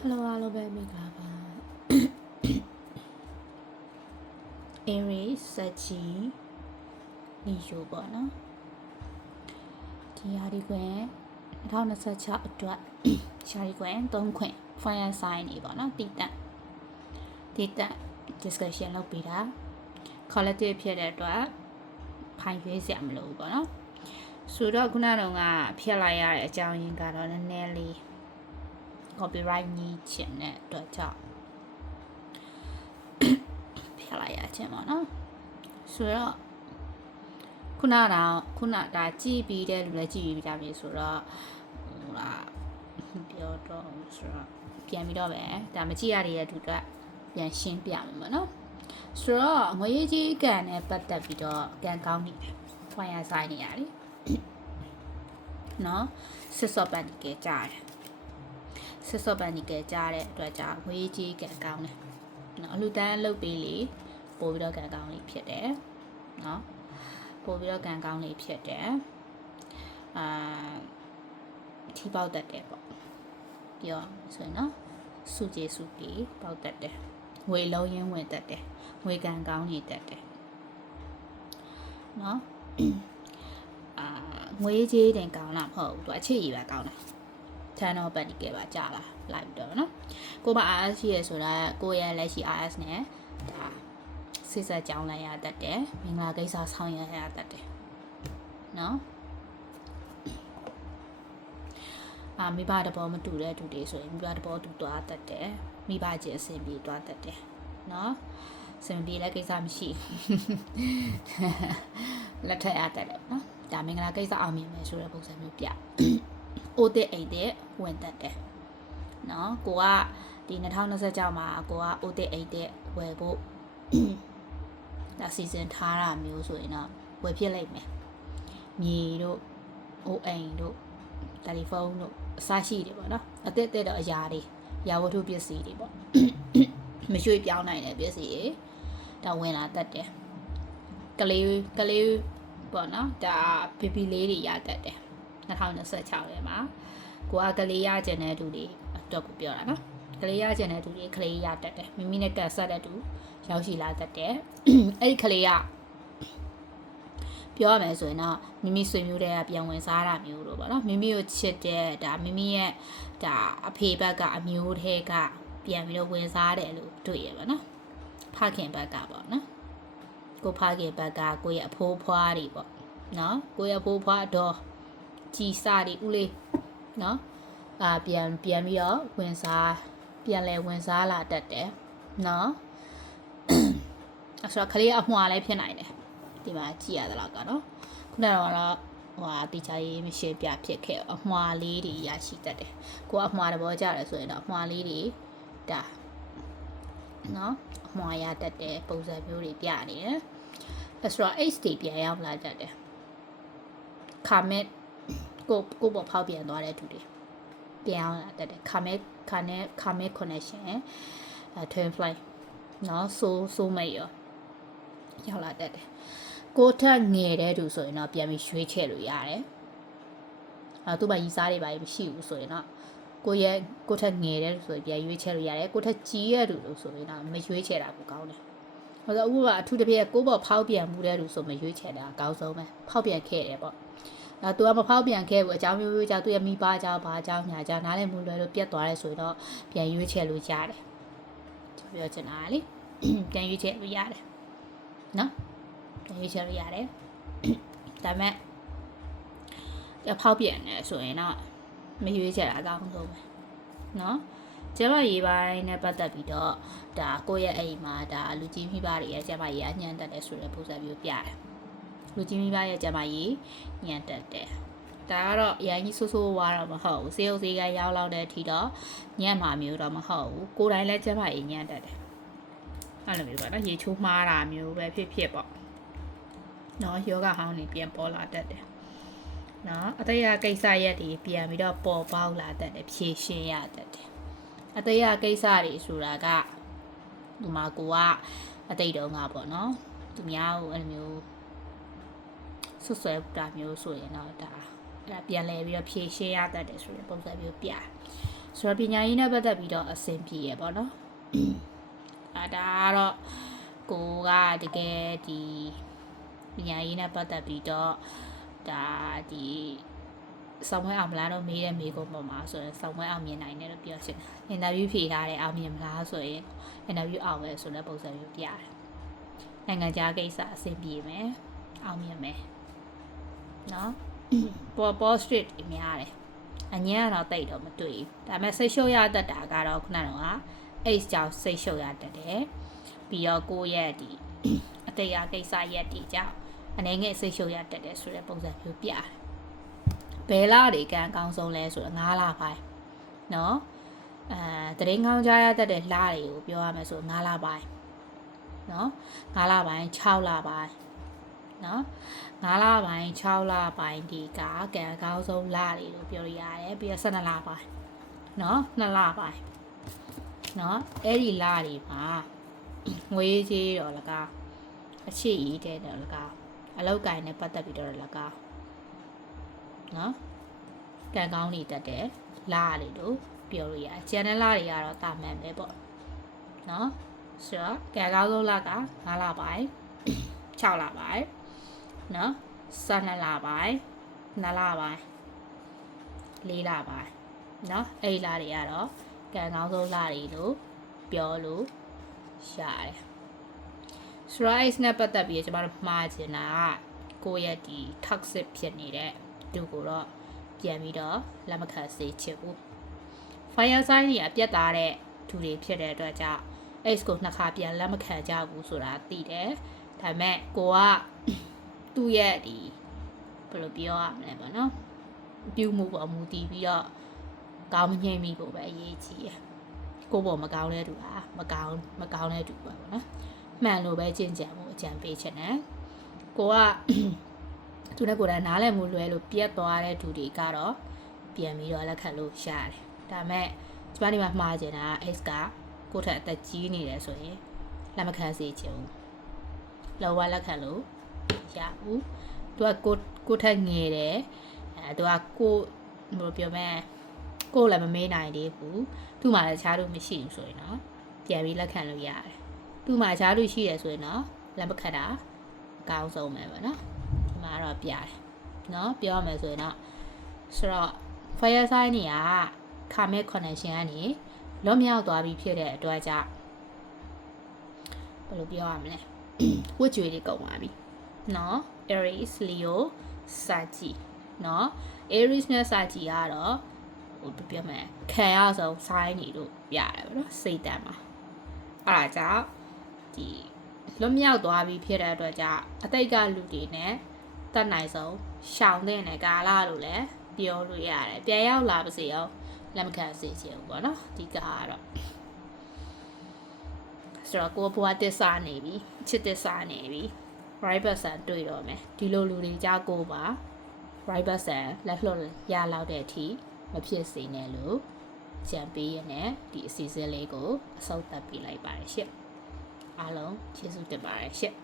Hello အားလုံးပဲမင်္ဂလာပါ Aries စက်ကြီးလီယိုပေါ့နော်ဒီဟာဒီကွင်2026အတွက်ရှာဒီကွင်3ခွင် fire sign နေပေါ့နော်တည်တက် discussion လုပ်ပေးတာ collective ဖြစ်တဲ့အတွက်ဖိုင်ရွေးစရာမလိုဘူးပေါ့နော်ဆိုတော့ခုနကတော့ဖျက်လိုက်ရတဲ့အကြောင်းရင်းကတော့နည်းနည်းလေး copyright ညှိချင်တဲ့အတွက်ကြောင့်ဖျက်လိုက်ရခြင်းပေါ့နော်ဆိုတော့ခုနဒါကြည့်ပြီးတဲ့လူလည်းကြည့်ပြီးကြပြီဆိုတော့ဟိုလားပြောတော့ဆိုတော့ပြန်ပြီးတော့ပဲဒါမကြည့်ရတဲ့သူတို့ပြန်ရှင်းပြမယ်ပေါ့နော်ဆိုတော့ငွေကြီးကန်နဲ့ပတ်သက်ပြီးတော့ကန်ကောင်းနေတယ်ဖွင့်ရဆိုင်နေရတယ်နော်စစ်စော့ပန်ကကြားတယ်စစ်စော့ပန်ကကြားတဲ့အတွက်ကြောင့်ငွေကြီးကန်ကောင်းတယ်နော်အလူတန်းလုပ်ပေးလေပို့ပြီးတော့ကန်ကောင်းလေးဖြစ်တယ်နော်ပို့ပြီးတော့ကန်ကောင်းလေးဖြစ်တယ်ထီပေါက်တတ်တယ်ပေါ့ပြောဆိုရင်နော်စုကြည်စုပြီးပေါက်တတ်တယ်ငွေလုံးရင်းဝင်တတ်တယ်ငွေကန်ကောင်းနေတတ်တယ်နော်ငွေကြီးတင်ကောင်းလားမဟုတ်ဘူးသူအချစ်ရည်ပဲကောင်းတယ်ထန်တော့ပတ်ဒီကဲပါကြာလာလိုက်တော့နော်ကိုမ RS ရှိရဆိုတော့ကိုရဲ့လက်ရှိ RS နဲ့ဒါစစ်ဆက်ကြောင်းလိုက်ရတတ်တယ်မင်္ဂလာကိစ္စဆောင်ရရတတ်တယ်နော်မိဘတဘောမတူတဲ့သူတွေဆိုရင်မိဘတဘောတူသွားတတ်တယ်မိဘချင်းအဆင်ပြေသွားတတ်တယ်နော်အဆင်ပြေတဲ့ကိစ္စမရှိလက်ထက်ရတတ်တယ်နော်ဒါမင်္ဂလာကိစ္စအောင်မြင်မယ်ဆိုတဲ့ပုံစံမျိုးပြအိုတဲ့အိတ်တဲ့ဝင်တတ်တယ်နော်ကိုကဒီ2026မှာကိုကအိုတဲ့အိတ်တဲ့ဝယ်ဖို့ဒါစီစဉ်ထားတာမျိုးဆိုရင်တော့ဝယ်ဖြစ်လိုက်မယ်မြေတို့အိုအိမ်တို့တယ်လီဖုန်းတို့အစရှိတယ်ပေါ့နော်အသက်သက်တော့အရာတွေရာဝတ္ထုပစ္စည်းတွေပေါ့မရွှေ့ပြောင်းနိုင်တဲ့ပစ္စည်းတွေဒါဝင်လာတတ်တယ်ကလေးပေါ့နော်ဒါဘီဘီလေးတွေရတတ်တယ်2026ထဲမှာကိုကကလေးရကျင်တဲ့သူတွေအတွက်ကိုပြောတာနော်ကလေးရကျင်တဲ့သူတွေကလေးရတတ်တယ်မိမိနဲ့ကတ်ဆက်တဲ့သူရောက်ရှိလာတတ်တယ်အဲ့ဒီကလေးကပြောရမယ်ဆိုရင်တော့မိမိဆွေမျိုးတွေကပြန်ဝင်စားတာမျိုးလို့ပေါ့နော်မိမိကိုချစ်တဲ့ဒါမိမိရဲ့ဒါအဖေဘက်ကအမျိုးထဲကပြန်ပြီးတော့ဝင်စားတယ်လို့တွေ့ရပါနော်ဖခင်ဘက်ကပေါ့နော်ကိုဖခင်ဘက်ကကိုရဲ့အဖိုးဖွားတွေပေါ့နော်ကိုရဲ့အဖိုးဖွားတော့ကြီးစားတွေဦးလေးနော်ပြန်ပြီးတော့ပြန်လဲဝင်စားလာတတ်တယ်နော်ဆိုတော့ကလေးအမွှာလည်းဖြစ်နိုင်တယ်ဒီမှာကြည့်ရသလားကနော်ခုနကတော့တီချာရေးမရှိပြဖြစ်ခဲ့အမွှာလေးတွေရရှိတတ်တယ်ကိုအမွှာတဘောကြတယ်ဆိုရင်တော့အမွှာလေးတွေဒါနော်အမွှာရတတ်တဲ့ပုံစံမျိုးတွေပြနေတယ်ဆိုတော့ H တွေပြန်ရောက်လာတတ်တယ်commentကိုပေါ်ဖောက်ပြန်သွားတဲ့သူတွေပြန်အောင်လာတတ်တယ်comment connection twin flame နော်ဆိုမိတ်ရောရောက်လာတတ်တယ်ကိုထက်ငယ်တဲ့သူဆိုရင်တော့ပြန်ပြီးရွှေ့ချဲ့လို့ရတယ်သူ့ဘာရီစားတွေပါမရှိဘူးဆိုရင်တော့ကိုထက်ငယ်တဲ့သူဆိုရင်ပြန်ရွှေ့ချဲ့လို့ရတယ်ကိုထက်ကြီးတဲ့သူလို့ဆိုရင်တော့မရွှေ့ချဲ့တာကိုကောင်းတယ်ဟိုဆိုအခုကအထူးတစ်ပြည့်ကိုပေါ်ဖောက်ပြန်မှုတဲ့သူဆိုမရွှေ့ချဲ့တာအကောင်းဆုံးပဲဖောက်ပြန်ခဲ့တယ်ပေါ့သူကမဖောက်ပြန်ခဲ့ဘူးအကြောင်းမျိုးမျိုးကြောင့်သူ့ရဲ့မိဘကြောင့်ဘာကြောင့်ညာကြောင့်နားလည်မှုလွယ်လို့ပြတ်သွားတယ်ဆိုတော့ပြန်ရွေးချယ်လို့ရတယ်ပြောချင်တာလေပြန်ရွေးချယ်လို့ရတယ်နော်ပြန်ရွေးချယ်လို့ရတယ်ဒါပေမဲ့ဖောက်ပြန်တယ်ဆိုရင်တော့မရွေးချယ်တာအကောင်းဆုံးပဲနော်ကျမရေးပိုင်းနဲ့ပတ်သက်ပြီးတော့ဒါကိုယ့်ရဲ့အိမ်မှာဒါလူကြီးမိဘတွေရဲ့ကျမရေးအညံ့တက်တယ်ဆိုတဲ့ပုံစံမျိုးပြတယ်လူကြီးမိဘရဲ့ကျမကြီးညံတက်တယ်ဒါကတော့အရင်ကြီးဆိုးဝါးတော့မဟုတ်ဘူးစေးုပ်စေးကရောက်လောက်တဲ့အထိတော့ညံ့မှာမျိုးတော့မဟုတ်ဘူးကိုယ်တိုင်လည်းကျမကြီးညံတက်တယ်အဲ့လိုမျိုးပေါ့နော်ရေချိုးမှားတာမျိုးပဲဖြစ်ပေါ့နော်ယောဂဟောင်းနေပြန်ပေါ်လာတတ်တယ်နော်အသေးရကိစ္စရက်တွေပြန်ပြီးတော့ပေါ်ပေါက်လာတတ်တယ်ဖြည့်ရှင်းရတတ်တယ်အသေးရကိစ္စတွေဆိုတာကဒီမှာကိုကအတိတ်တုန်းကပေါ့နော်သူများကိုအဲ့လိုမျိုးဆွဆွဲတာမျိုးဆိုရင်တော့ဒါပြန်လဲပြီးတော့ဖြည့်ရှင်းရတတ်တယ်ဆိုတဲ့ပုံစံမျိုးပြ ဆိုတော့ပညာရေးနဲ့ပတ်သက်ပြီးတော့အဆင်ပြေရပေါ့နော်ဒါကတော့ကိုကတကယ်ဒီပညာရေးနဲ့ပတ်သက်ပြီးတော့ဒါဒီဆောင်မအောင်မလားတော့မေးတဲ့မေးခွန်းပေါ်မှာဆိုရင်ဆောင်မအောင်မြင်နိုင်တယ်လို့ပြောချင်တယ်အင်တာဗျူးဖြေထားတယ်အောင်မြင်မလားဆိုရင်အင်တာဗျူးအောင်ပဲဆိုတဲ့ပုံစံမျိုးပြတယ်နိုင်ငံခြားကိစ္စအဆင်ပြေမယ်အောင်မြင်မယ်နော်ပေါ် street အများတယ်အញ្ញကတော့တိတ်တော့မတွေ့ဘူးဒါပေမဲ့စိတ်ရှုပ်ရတတ်တာကတော့ခုနကတော့ H ကြောင့်စိတ်ရှုပ်ရတတ်တယ်ပြီးတော့ကိုယ့်ရဲ့ဒီအတရားကိစ္စရက်တီကြောင့်အနေငယ်စိတ်ရှုပ်ရတတ်တယ်ဆိုတဲ့ပုံစံမျိုးပြတယ်ဘယ်လာတွေကံကောင်းဆုံးလဲဆိုတော့9လပိုင်းနော်တရင်ကောင်းကြရတတ်တဲ့လတွေကိုပြောရမယ်ဆို9လပိုင်းနော်9လပိုင်း6လပိုင်းနော်9လပိုင်း6လပိုင်းဒီကကံကောင်းဆုံးလတွေလို့ပြောရရတယ်ပြီးတော့12လပိုင်းနော်2လပိုင်းနော်အဲ့ဒီလတွေမှာငွေကြီးတော့လကားအချစ်ရေးတဲ့တော့လကားအလောက်ကင်နဲ့ပတ်သက်ပြီးတော့လကားနော်ကံကောင်းနေတတ်တယ်လာလေလို့ပြောလို့ရတယ်ကျန်တဲ့လာတွေကတော့တာမန်ပဲပေါ့နော်ဆိုတော့ကံကောင်းဆုံးလက9လပိုင်း6လပိုင်းနော်12လပိုင်း2လပိုင်း4လပိုင်းနော်အဲ့ဒီလာတွေကတော့ကံကောင်းဆုံးလာတွေလို့ပြောလို့ရတယ်ဆိုတော့အဲ့နဲ့ပတ်သက်ပြီးကျွန်တော်တို့မှားချင်တာကကိုယ့်ရဲ့ဒီ toxic ဖြစ်နေတဲ့သူကိုတော့ပြန်ပြီးတော့လက်မခံစေချင်ဘူး fire sign ကြီးအပြတ်သားတဲ့သူတွေဖြစ်တဲ့အတွက်ကြောင့် X ကိုနှစ်ခါပြန်လက်မခံကြဘူးဆိုတာသိတယ်ဒါပေမဲ့ကိုကသူ့ရဲ့ဒီဘယ်လိုပြောရမလဲပေါ့နော်ပြုမှုပေါ်မူတည်ပြီးတော့ကောင်းမငြိမ့်မိဖို့ပဲအရေးကြီးတယ်ကိုပေါ်မကောင်းတဲ့သူကမကောင်းတဲ့သူပဲပေါ့နော်မှန်လို့ပဲကြင်ကြံမှုအကြံပေးချင်တယ်ကိုကသူနဲ့ကိုယ်တိုင်နားလည်မှုလွဲလို့ပြတ်သွားတဲ့သူတွေကတော့ပြန်ပြီးတော့လက်ခံလို့ရတယ်ဒါပေမဲ့ကျမဒီမှာမှားချင်တာ X ကကိုယ့်ထက်အသက်ကြီးနေတယ်ဆိုရင်လက်မခံစေချင်ဘူးလောကလက်ခံလို့ရဘူးသူကကိုယ့်ထက်ငယ်တယ်သူကကိုဘယ်လိုပြောမလဲကိုယ်လည်းမမေးနိုင်သေးဘူးသူ့မှာလည်းခြားလို့မရှိဘူးဆိုရင်တော့ပြန်ပြီးလက်ခံလို့ရတယ်သူ့မှာခြားလို့ရှိရဆိုရင်တော့လက်မခံတာအကောင်းဆုံးပဲပေါ့နော်ဒီမှာတော့ပြတယ်နော်ပြောရမယ်ဆိုရင်တော့ဆိုတော့ fire sign တွေကကာမက် connection ကနေလွတ်မြောက်သွားပြီးဖြစ်တဲ့အတွက်ကြောင့်ဘယ်လိုပြောရမလဲဝတ်ကြွေတွေကုန်သွားပြီနော် Aries Leo Saggy နော် Aries နဲ့ Saggy ကတော့ဟိုပြောမယ်ခံရဆုံး sign တွေလို့ရတယ်ပေါ့နော်စိတ်တမ်းမှာအဲ့ဒါကြောင့်ဒီလွတ်မြောက်သွားပြီးဖြစ်တဲ့အတွက်ကြောင့်အတိတ်ကလူတွေနဲ့တတ်နိုင်ဆုံးရှောင်တဲ့ကာလလို့လည်းပြောလို့ရတယ်ပြန်ရောက်လာပါစေအောင်လက်မခံစေချင်ဘူးပေါ့နော်ဒီကတော့ဆိုတော့ကိုဘွားတက်စားနေပြီချစ်တက်စားနေပြီ right person တွေ့တော့မယ်ဒီလိုလူတွေကြောက်ကိုပါ right person လက်လှော်ရလောက်တဲ့အထိမဖြစ်စေနဲ့လို့ကြံပေးရတဲ့ဒီအစီအစဉ်လေးကိုအဆုံးသတ်ပေးလိုက်ပါတယ်ရှင့်အားလုံးကျေးဇူးတင်ပါတယ်ရှင့်